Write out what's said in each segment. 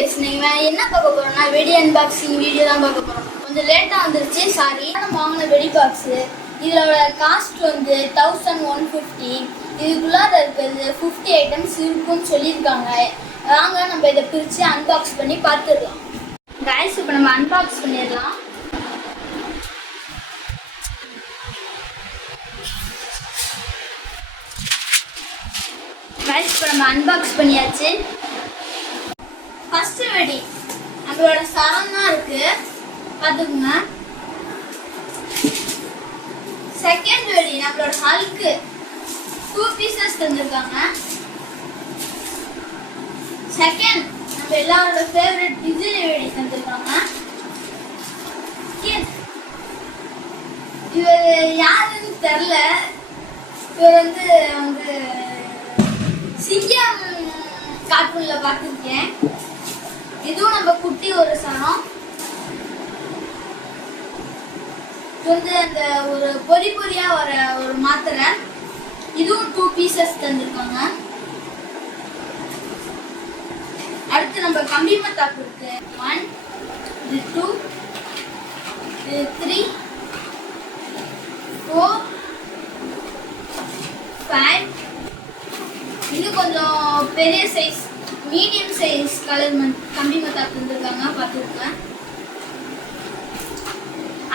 guys, என்ன பார்க்க போறோம்னா வெடி அன்பாக்சிங் வீடியோ தான் பார்க்க போறோம். கொஞ்சம் லேட்டா வந்துருச்சு, சாரி. நான் வாங்கின வெடி பாக்ஸ் இதோட காஸ்ட் வந்து 1150. இதுக்குள்ளார இருக்கிறது 50 ஐட்டம்ஸ் இருக்கும்னு சொல்லியிருக்காங்க. வாங்க நம்ம இதை பிரித்து அன்பாக்ஸ் பண்ணி பார்த்துடலாம். guys, இப்போ நம்ம அன்பாக்ஸ் பண்ணிடலாம். guys, இப்போ நம்ம அன்பாக்ஸ் பண்ணியாச்சு. ஃபர்ஸ்ட் வெடி நம்மளோட சரம் தான் இருக்கு, பார்த்துக்குங்க. செகண்ட் வெடி நம்மளோட ஹல்க்கு 2 பீசஸ் தந்திருக்காங்க. செகண்ட் நம்ம எல்லாரோட ஃபேவரட் டிஸ்னி வெடி தந்திருக்காங்க. இவர் யாருன்னு தெரியல, இவர் வந்து சிங்கம் கார்ட்டூன்ல பார்த்துருக்கேன். இதுவும் நம்ம குட்டி ஒரு சனம் வந்து அந்த ஒரு பொறியா வர ஒரு மாத்திரை. இதுவும் 2 பீசஸ் தந்திருக்காங்க. அடுத்து நம்ம கம்பி மத்தாப்பு இருக்கு. 1 2 3 4 5. இது கொஞ்சம் பெரிய சைஸ், மீடியம் சைஸ் கலர் கம்பி மத்தாப்பு தந்திருக்காங்க, பார்த்துருங்க.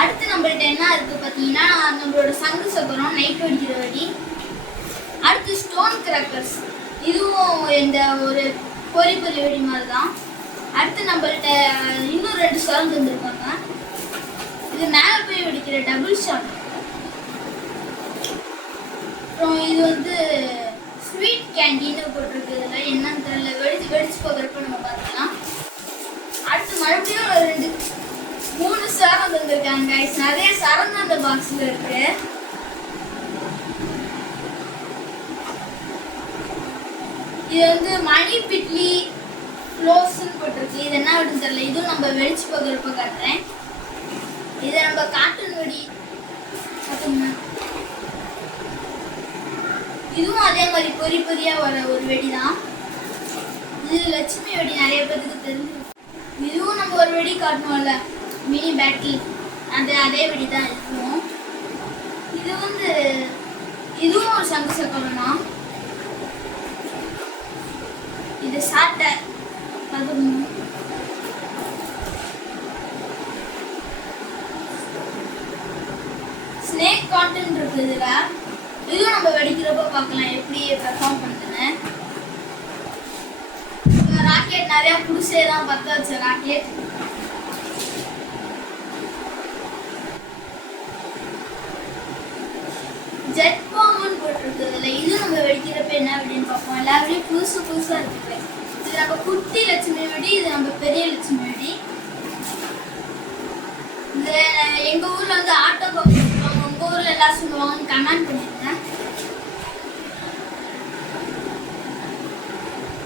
அடுத்து நம்மள்ட்ட என்ன இருக்கு பார்த்தீங்கன்னா, நம்மளோட சங்கு சக்கரம் நைட் வெடிக்கிற வெடி. அடுத்து ஸ்டோன் கிராக்கர்ஸ், இதுவும் இந்த ஒரு பொறி வெடி மாதிரி தான். அடுத்து நம்மள்ட்ட இன்னும் 2 சரம் தந்திருக்காங்க. இது மேலே போய் வெடிக்கிற டபுள் ஷாட். அப்புறம் இது வந்து ஸ்வீட் கேண்டின்னு போட்டிருக்கு. இதில் என்னன்னு தெரியல, வெடிச்சு போகிறப்ப நம்ம பார்த்துக்கலாம். அடுத்து மறுபடியும் 3 சரம் தந்திருக்காங்க. நிறைய சரம் தான் அந்த பாக்ஸில் இருக்கு. இது வந்து மணி பிட்லி க்ளோஸ்ன்னு போட்டிருக்கு. இது என்ன வெடின்னு தெரியல, இதுவும் நம்ம வெடிச்சு போகிறப்ப காட்டுறேன். இதை நம்ம கார்ட்டூன் வெடி பார்த்துங்க. இதுவும் அதே மாதிரி பொறியா வர ஒரு வெடி தான். இது லட்சுமி வெடி, நிறைய பேருக்கு தெரிஞ்சு. இதுவும் நம்ம ஒரு வெடி காட்டணும்ல, மினி பேட்டில், அதே வெடி தான் இருக்கும். இது வந்து இதுவும் ஒரு சங்கு சக்கரம் தான். இது சாட்டை ஸ்னேக் காட்டன் இருக்கு. இதுல இதுவும் நம்ம வெடிக்கிறப்ப பார்க்கலாம் எப்படி பெர்ஃபார்ம் பண்ணுதுன்னு. ராக்கெட் நிறைய புதுசே தான் பற்ற வச்ச ராக்கெட். ஜெட் பாம்புன்னு போட்டிருக்குதுல, இது நம்ம வெடிக்கிறப்ப என்ன வெடின்னு பார்ப்போம். எல்லா வெடியும் புதுசா இருக்குது. இது நம்ம குட்டி லட்சுமி வெடி, இது நம்ம பெரிய லட்சுமி வெடி. இது எங்க ஊர்ல வந்து ஆட்டோ பாம்பு சொல்லுவாங்க, உங்க ஊர்ல எல்லாம் சொல்லுவாங்கன்னு கமெண்ட் பண்ணிருங்க.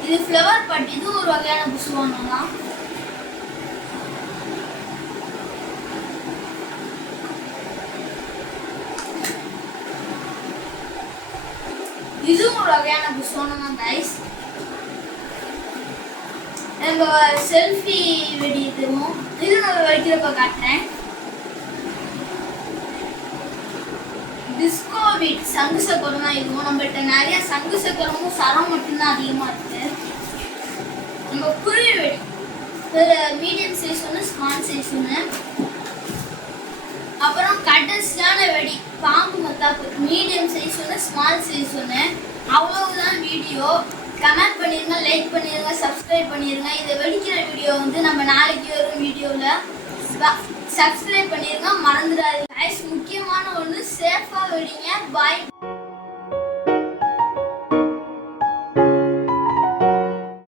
இது ஃப்ளவர் பாட், இது ஒரு வகையான புஷ்வானம் தான். இதுவும் ஒரு வகையான புஷ்வானம் தான் கைஸ். நம்ம செல்ஃபி வெடி இதுவும், இது நம்ம வெடிக்கிறப்ப காட்டுறேன். டிஸ்கோ பீட் சங்கு சக்கரம் தான். இதுவும் நம்மள்கிட்ட நிறைய சங்கு சக்கரமும் சரம் மட்டும்தான் அதிகமாக இருக்கு. நம்ம குருவி வெடி, மீடியம் சைஸ் ஒன்று, ஸ்மால் சைஸ் ஒன்று. அப்புறம் கடைசியான வெடி பாம்பு மத்தாப்பு, மீடியம் சைஸ் ஒன்று, ஸ்மால் சைஸ் ஒன்று. அவ்வளவுதான் வீடியோ. கமெண்ட் பண்ணிருங்க, லைக் பண்ணிருங்க, சப்ஸ்கிரைப் பண்ணிருங்க. இதை வெடிக்கிற வீடியோ வந்து நம்ம நாளைக்கு வரும் வீடியோவில். சப்ஸ்கிரைப் பண்ணிருங்க, மறந்துடாதீங்க. முக்கியமான ஒன்று, சேஃபாக வெடிங்க. பாய்.